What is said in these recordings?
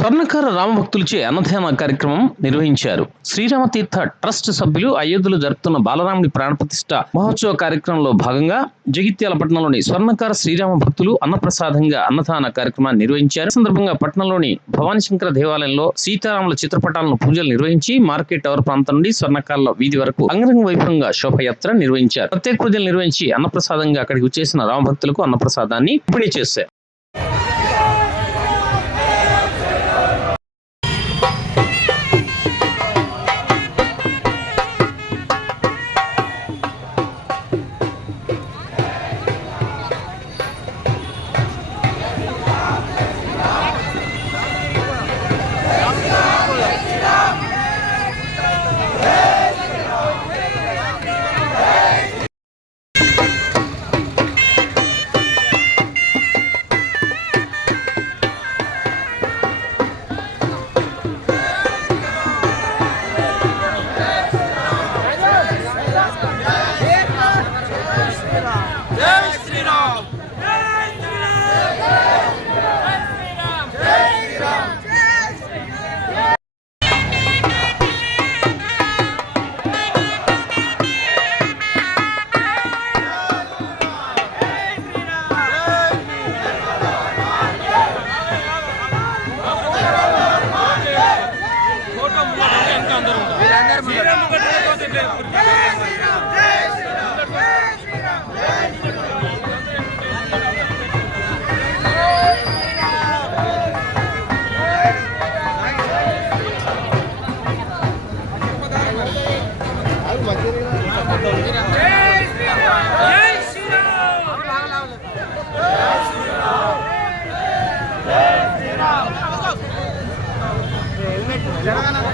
స్వర్ణకార రామభక్తులచే అన్నదాన కార్యక్రమం నిర్వహించారు. శ్రీరామ తీర్థ ట్రస్ట్ సభ్యులు అయోధ్యలో జరుపుతున్న బాలరాముడి ప్రాణప్రతిష్ఠ మహోత్సవ కార్యక్రమంలో భాగంగా జగిత్యాల పట్టణంలోని స్వర్ణకార శ్రీరామ భక్తులు అన్నప్రసాదంగా అన్నదాన కార్యక్రమాన్ని నిర్వహించారు. సందర్భంగా పట్టణంలోని భవానీశంకర దేవాలయంలో సీతారాముల చిత్రపటాలను పూజలు నిర్వహించి మార్కెట్ టవర్ ప్రాంతం నుండి స్వర్ణకారుల వీధి వరకు అంగరంగ వైభవంగా శోభయాత్ర నిర్వహించారు. ప్రత్యేక పూజలు నిర్వహించి అన్నప్రసాదంగా అక్కడికి వచ్చేసిన రామభక్తులకు అన్నప్రసాదాన్ని పంపిణీ చేశారు. ఓం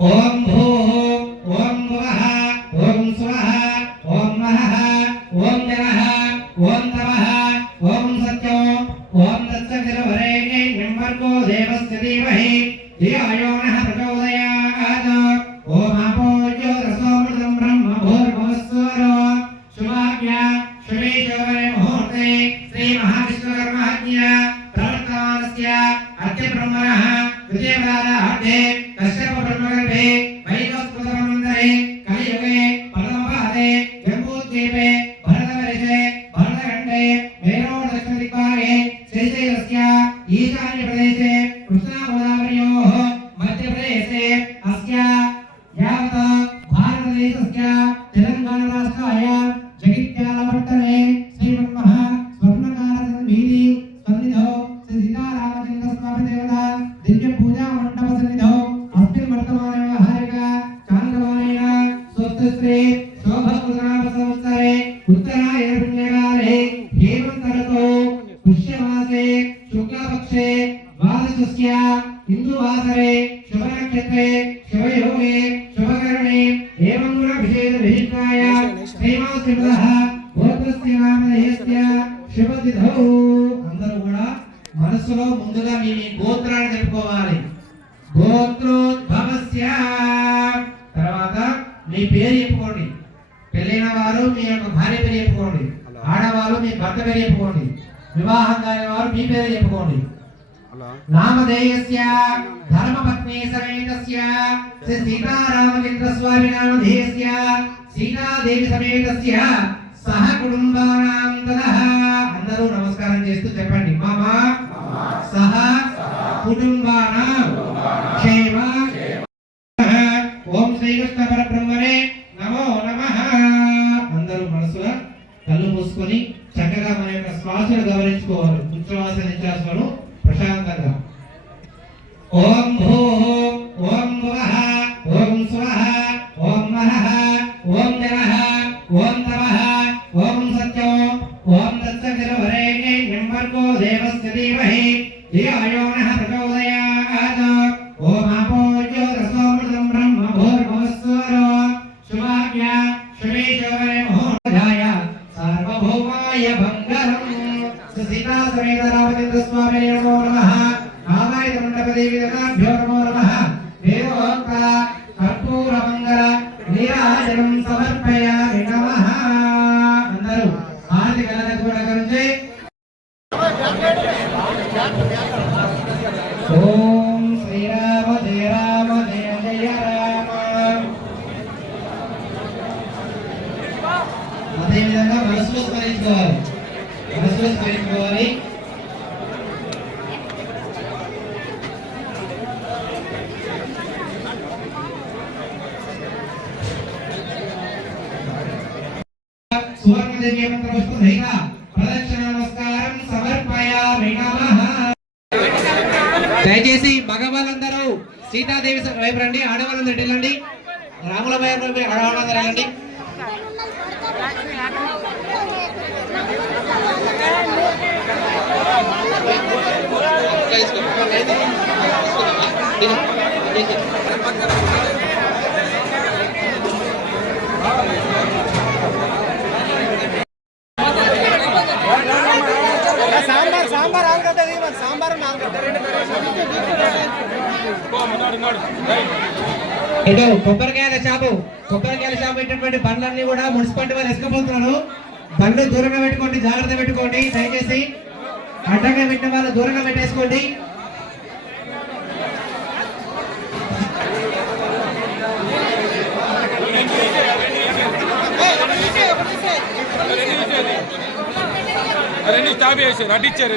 ఓం భూ ఓం భువః ఓం స్వః ఓం నమః ఓం జనః ఓం తమః ఓం సత్యం ఓం తత్సవిరవరేణ్యై బ్రహ్మర్గో దేవస్య ధీమహి ధియో నః ప్రచోదయాత్. ఓం ఆపోజ్యో రసోమృతం బ్రహ్మ భూర్భువస్వర. శుభాజ్ఞ శుభేశ్వరే ముహూర్తే కశ్యప హిందూవాసరే శుభనక్షత్రే శుభయోగే శుభకరణే ఏవం గుణభిషేద విశిష్టాయ శ్రీమాసిమదః గోత్రస్య నామధేయస్య శుభతిథౌ. అందరూ కూడా మనసులో ముందుగా మీ మీ గోత్రాన్ని చెప్పుకోవాలి. గోత్రోద్భవస్య. తర్వాత మీ పేరు చెప్పుకోండి. పెళ్ళైన వారు మీ యొక్క భార్య పేరు చెప్పుకోండి. ఆడవారు మీ భర్త పేరు చెప్పుకోండి. వివాహం కాని వారు మీ పేరు చెప్పుకోండి. నామధేయస్య ధర్మపత్ని సమేతస్య శ్రీ సీతారామచంద్ర స్వామి నామధేయస్య సీతాదేవి సమేతస్య సహ కుటుంబానాం తదః. అందరూ నమస్కారం చేస్తూ చెప్పండి. మామ సహ కుటుంబానాం. క్షేమ. ఓం శ్రీకృష్ణ పర నమో నమః. అందరూ మనసులో కళ్ళు మూసుకొని చక్కగా మన యొక్క శ్వాసను గమనించుకోవాలి. ఉచ్ఛ్వాస నిశ్వాసను ఓం నారాయణ మండపదేవి దత్తాభ్యో నమో నమః దేవోక్త కర్పూర మంగళ నీరాజనం సమర్పయామి నమః అందరూ హారతి కలన కూడా గురించి ఓం దేవి మంత్ర వస్తు ప్రదక్షిణ నమస్కారం సమర్పయామి నమః. దయచేసి మగవాళ్ళందరూ సీతాదేవి వైపు రండి ఆడవాళ్ళందరూ వెళ్ళండి రాముల వైపు ఆడవాళ్ళందరూ వెళ్ళండి. ఇటు కొబ్బరికాయల షాపు. కొబ్బరికాయల షాపు పెట్టినటువంటి బండ్లన్నీ కూడా మున్సిపాలిటీ వాళ్ళు ఎసుకపోతున్నారు బండ్లు దూరంగా పెట్టుకోండి జాగ్రత్త పెట్టుకోండి దయచేసి అడ్డంగా పెట్టిన వాళ్ళు దూరంగా పెట్టేసుకోండి. రెండు స్టాప్ చేశారు అడ్డిచ్చారు